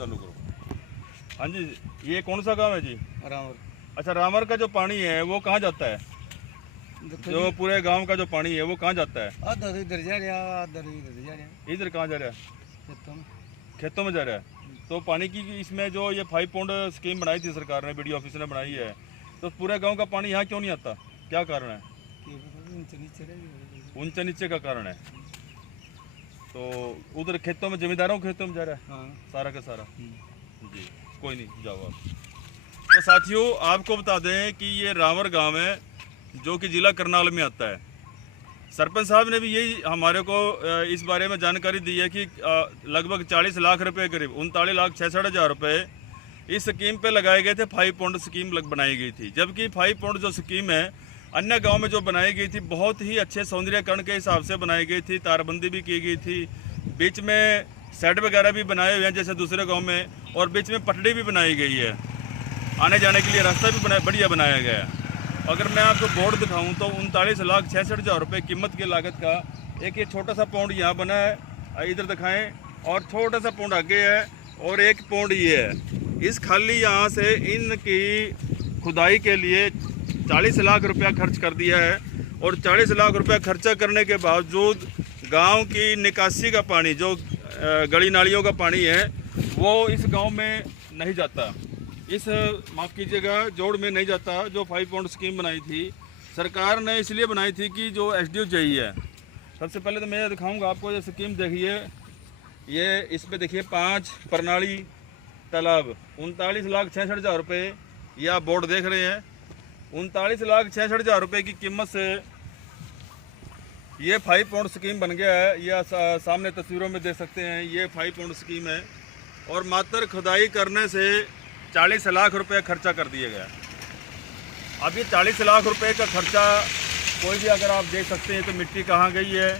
चालू करो। हाँ जी, ये कौन सा गांव है जी? रामर। अच्छा, रामर का जो पानी है वो कहाँ जाता है? जो पूरे गांव का जो पानी है वो कहाँ जाता है? आधा इधर जा रहा, आधा इधर जा रहा। इधर कहाँ जा रहा है? खेतों में। खेतों में जा रहा है। तो पानी की इसमें जो ये 5 पॉइंट स्कीम बनाई थी सरकार ने, बीडीओ ऑफिस ने बनाई है, तो पूरे गांव का पानी यहाँ क्यों नहीं आता? क्या कारण है? ऊंचे नीचे का कारण है। तो उधर खेतों में, जमींदारों के खेतों में जा रहा है। हाँ। सारा का सारा। जी, कोई नहीं, जाओ आप। तो साथियों, आपको बता दें कि ये रामर गांव है जो कि जिला करनाल में आता है। सरपंच साहब ने भी यही हमारे को इस बारे में जानकारी दी है कि लगभग 40 लाख रुपए, करीब 39,66,000 रुपए इस स्कीम पे लगाए गए थे। 5 पॉइंट स्कीम बनाई गई थी, जबकि 5 पॉइंट जो स्कीम है अन्य गांव में जो बनाई गई थी बहुत ही अच्छे सौंदर्यकरण के हिसाब से बनाई गई थी। तारबंदी भी की गई थी, बीच में शेड वगैरह भी बनाए हुए हैं जैसे दूसरे गाँव में, और बीच में पटड़ी भी बनाई गई है, आने जाने के लिए रास्ता भी बढ़िया बनाया गया है। अगर मैं आपको बोर्ड दिखाऊं तो 39,66,000 रुपये कीमत की लागत का एक ये छोटा सा पौंड यहाँ बना है, इधर दिखाएं, और छोटा सा पौंड आगे है, और एक पौंड ये है। इस खाली यहाँ से इनकी खुदाई के लिए 40 लाख रुपया खर्च कर दिया है, और 40 लाख रुपया खर्चा करने के बावजूद गांव की निकासी का पानी, जो गली नालियों का पानी है, वो इस गांव में नहीं जाता। इस, माफ़ कीजिएगा, जोड़ में नहीं जाता। जो 5 पॉइंट स्कीम बनाई थी सरकार ने, इसलिए बनाई थी कि जो एसडीओ चाहिए है। सबसे पहले तो मैं दिखाऊंगा आपको, ये स्कीम देखिए, ये इस पे देखिए 5 प्रणाली तालाब, 39,66,000 रुपये, ये आप बोर्ड देख रहे हैं। 39,66,000 रुपये की कीमत से ये 5 पॉइंट स्कीम बन गया है। यह सामने तस्वीरों में देख सकते हैं, ये 5 पॉइंट स्कीम है, और मात्र खुदाई करने से 40 लाख रुपए खर्चा कर दिया गया। अब ये 40 लाख रुपए का खर्चा, कोई भी अगर आप देख सकते हैं तो मिट्टी कहाँ गई है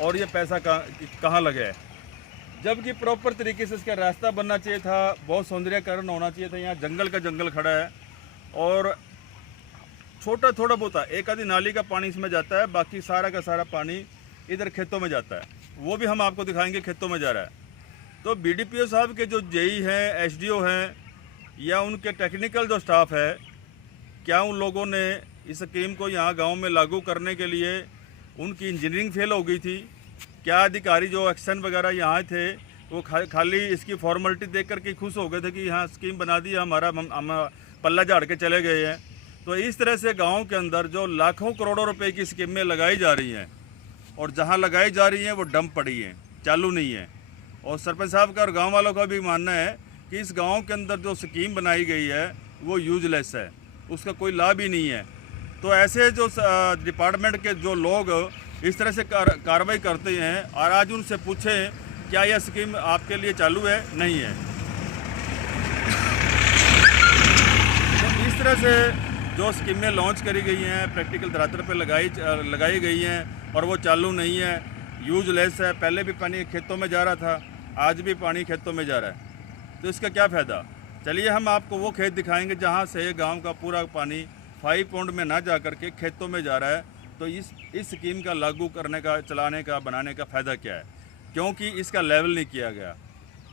और ये पैसा कहाँ लगा है, जबकि प्रॉपर तरीके से इसका रास्ता बनना चाहिए था, बहुत सौंदर्यकरण होना चाहिए था। यहाँ जंगल का जंगल खड़ा है, और छोटा थोड़ा बहुत एक आधी नाली का पानी इसमें जाता है, बाकी सारा का सारा पानी इधर खेतों में जाता है। वो भी हम आपको दिखाएंगे, खेतों में जा रहा है। तो बीडीपीओ साहब के जो जेई हैं, एसडीओ हैं, या उनके टेक्निकल जो स्टाफ है, क्या उन लोगों ने इस स्कीम को यहाँ गांव में लागू करने के लिए उनकी इंजीनियरिंग फेल हो गई थी? क्या अधिकारी जो एक्शन वगैरह यहाँ थे वो खाली इसकी फॉर्मेलिटी देख करके खुश हो गए थे कि यहाँ स्कीम बना दी, हमारा हम पल्ला झाड़ के चले गए हैं? तो इस तरह से गाँव के अंदर जो लाखों करोड़ों रुपये की स्कीमें लगाई जा रही हैं, और जहाँ लगाई जा रही हैं वो डंप पड़ी हैं, चालू नहीं है। और सरपंच साहब का और गाँव वालों का भी मानना है कि इस गांव के अंदर जो स्कीम बनाई गई है वो यूजलेस है, उसका कोई लाभ ही नहीं है। तो ऐसे जो डिपार्टमेंट के जो लोग इस तरह से कार्रवाई करते हैं, और आज उनसे पूछें क्या यह स्कीम आपके लिए चालू है? नहीं है। तो इस तरह से जो स्कीमें लॉन्च करी गई हैं, प्रैक्टिकल धरातल पर लगाई गई हैं, और वो चालू नहीं है, यूजलेस है। पहले भी पानी खेतों में जा रहा था, आज भी पानी खेतों में जा रहा है, तो इसका क्या फ़ायदा? चलिए हम आपको वो खेत दिखाएंगे जहाँ से गांव का पूरा पानी 5 पॉइंट में ना जा कर के खेतों में जा रहा है। तो इस स्कीम का लागू करने का, चलाने का, बनाने का फ़ायदा क्या है? क्योंकि इसका लेवल नहीं किया गया।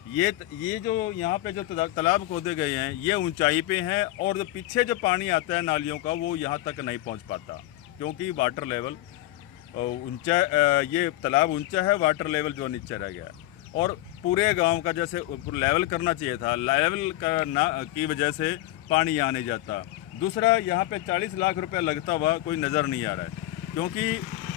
ये जो यहाँ पे जो तालाब खोदे गए हैं, ये ऊंचाई पे हैं, और जो पीछे जो पानी आता है नालियों का वो यहाँ तक नहीं पहुँच पाता, क्योंकि वाटर लेवल ऊंचा, ये तालाब ऊंचा है, वाटर लेवल जो नीचे रह गया है। और पूरे गांव का जैसे लेवल करना चाहिए था, लेवल की वजह से पानी यहाँ नहीं जाता। दूसरा, यहाँ पे 40 लाख रुपए लगता हुआ कोई नज़र नहीं आ रहा है, क्योंकि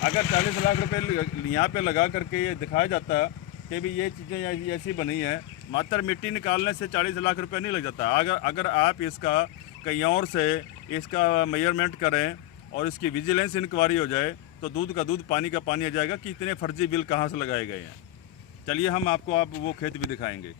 अगर 40 लाख रुपए यहाँ पे लगा करके ये दिखाया जाता कि भी ये चीज़ें ऐसी बनी है, मात्र मिट्टी निकालने से 40 लाख रुपए नहीं लग जाता। अगर आप इसका कहीं और से इसका मेजरमेंट करें और इसकी विजिलेंस इंक्वायरी हो जाए, तो दूध का दूध, पानी का पानी आ जाएगा कि इतने फर्जी बिल कहाँ से लगाए गए हैं। चलिए हम आपको वो खेत भी दिखाएंगे।